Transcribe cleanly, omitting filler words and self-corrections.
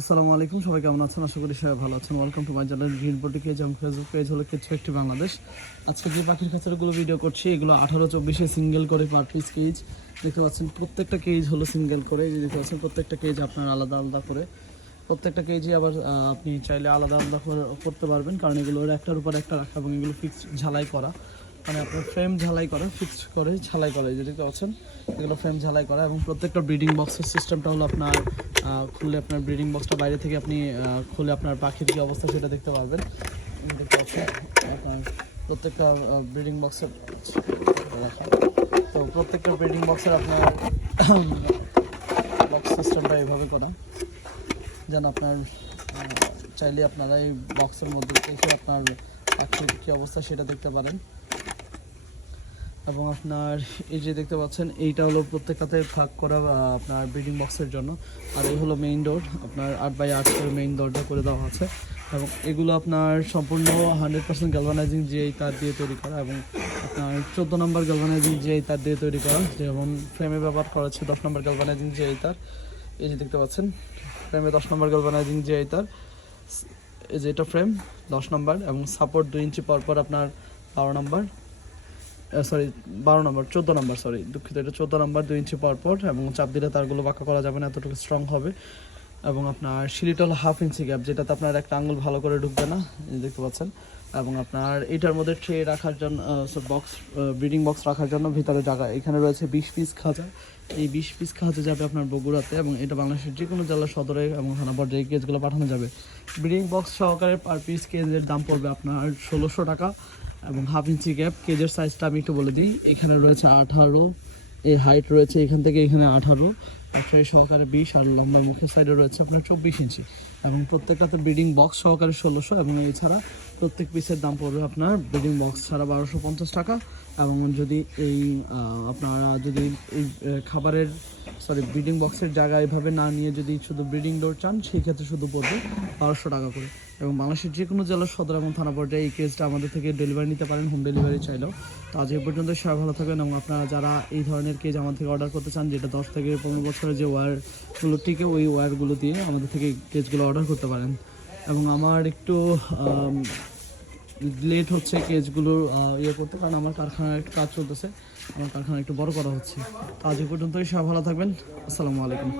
আসসালামু আলাইকুম, সবাই কেমন আছেন? আশা করি সবাই ভালো আছেন। Welcome to my channel green body cage এবং ফেসবুক পেজ হলো কেজ ফ্যাক্টরি বাংলাদেশ। আজকে যে পাখির খাঁচাগুলো ভিডিও করছি এগুলো 18-24 সিঙ্গেল করে পার পিস কেজ দেখতে পাচ্ছেন। প্রত্যেকটা কেজ হলো সিঙ্গেল করে, যে দেখতে পাচ্ছেন প্রত্যেকটা কেজ আপনার আলাদা আলাদা করে। প্রত্যেকটা কেজি আবার আপনি চাইলে আলাদা আলাদা করতে পারবেন, কারণ এগুলোর একটার উপর একটা রাখা এবং এগুলো ফিক্স ঝালাই করা, মানে আপনার ফ্রেম ঝালাই করা, ফিক্সড করে ঝালাই করা, যে দেখতে পাচ্ছেন এগুলো ফ্রেম ঝালাই করা। এবং প্রত্যেকটা ব্রিডিং বক্সের সিস্টেমটা হলো আপনার খুললে আপনার ব্রিডিং বক্সটা বাইরে থেকে আপনি খুলে আপনার পাখির কী অবস্থা সেটা দেখতে পারবেন। দেখতে পাচ্ছেন আপনার প্রত্যেকটা ব্রিডিং বক্সের রাখা, তো প্রত্যেকটা ব্রিডিং বক্সের আপনার বক্স সিস্টেমটা এইভাবে করা, যেন আপনার চাইলে আপনারা এই বক্সের মধ্যে এসে আপনার পাখির কী অবস্থা সেটা দেখতে পারেন। এবং আপনার এই যে দেখতে পাচ্ছেন এইটা হলো প্রত্যেকটাতে ভাগ করা আপনার ব্রিডিং বক্সের জন্য। আর এই হলো মেইন ডোর, আপনার 8x8 করে মেইন ডোরটা করে দেওয়া আছে। এবং এগুলো আপনার সম্পূর্ণ 100% গ্যালভানাইজিং জিআই তার দিয়ে তৈরি করা, এবং আপনার 14 নম্বর গ্যালভানাইজিং জিআই তার দিয়ে তৈরি করা। যেমন ফ্রেমে ব্যবহার করা হচ্ছে 10 নম্বর গ্যালভানাইজিং জিআই তার, এই যে দেখতে পাচ্ছেন ফ্রেমে 10 নম্বর গ্যালভানাইজিং জিআই তার, এই যে এটা ফ্রেম 10 নম্বর, এবং সাপোর্ট 2 ইঞ্চি পরপর আপনার 12 নম্বর, সরি 12 নম্বর 14 নম্বর, সরি দুঃখিত, এটা 14 নম্বর 2 ইঞ্চি পরপর। এবং চাপ দিলে তারগুলো বাঁকা করা যাবে না, এতটুকু স্ট্রং হবে। এবং আপনার সিলিটা হলো 1/2 ইঞ্চি গ্যাপ, যেটাতে আপনার একটা আঙুল ভালো করে ঢুকবে না, দেখতে পাচ্ছেন। এবং আপনার এটার মধ্যে ট্রে রাখার জন্য, বক্স ব্রিডিং বক্স রাখার জন্য ভিতরে জায়গা এখানে রয়েছে 20 পিস খাঁচা। এই 20 পিস খাঁচা যাবে আপনার বগুড়াতে, এবং এটা বাংলাদেশের যে কোনো জেলার সদরে এবং থানা পর্যায়ে কেজগুলো পাঠানো যাবে। ব্রিডিং বক্স সহকারে পার পিস কেজের দাম পড়বে আপনার 1600 টাকা। এবং 1/2 ইঞ্চি গ্যাপ, কেজের সাইজটা আমি একটু বলে দিই। এখানে রয়েছে 18, এই হাইট রয়েছে এখান থেকে এখানে 18, ট্রে সহকারে 20, আর লম্বা মুখের সাইডে রয়েছে আপনার 24 ইঞ্চি। এবং প্রত্যেকটাতে ব্রিডিং বক্স সহকারে 1600, এবং এছাড়া প্রত্যেক পিসের দাম পড়বে আপনার ব্রিডিং বক্স ছাড়া 1250 টাকা। এবং যদি এই আপনারা যদি এই খাবারের ব্রিডিং বক্সের জায়গায় এভাবে না নিয়ে যদি শুধু ব্রিডিং ডোর চান, সেই ক্ষেত্রে শুধু পড়বে 1200 টাকা করে। এবং বাংলাদেশের যে কোনো জেলার সদর এবং থানা পর্যায়ে এই কেসটা আমাদের থেকে ডেলিভারি নিতে পারেন, হোম ডেলিভারি চাইলেও। তো আজ এই পর্যন্ত সবাই ভালো থাকবেন। এবং আপনারা যারা এই ধরনের কেজ আমাদের থেকে অর্ডার করতে চান, যেটা 10 থেকে 15 বছরের যে ওয়্যারগুলো টিকে, ওই ওয়্যারগুলো দিয়ে আমাদের থেকে কেজগুলো অর্ডার করতে পারেন। এবং আমার একটু লেট হচ্ছে কেজগুলো ইয়ে করতে, কারণ আমার কারখানার একটু কাজ চলতেছে, আমার কারখানা একটু বড় করা হচ্ছে। তো আজ এই পর্যন্তই, সবাই ভালো থাকবেন। আসসালামু আলাইকুম।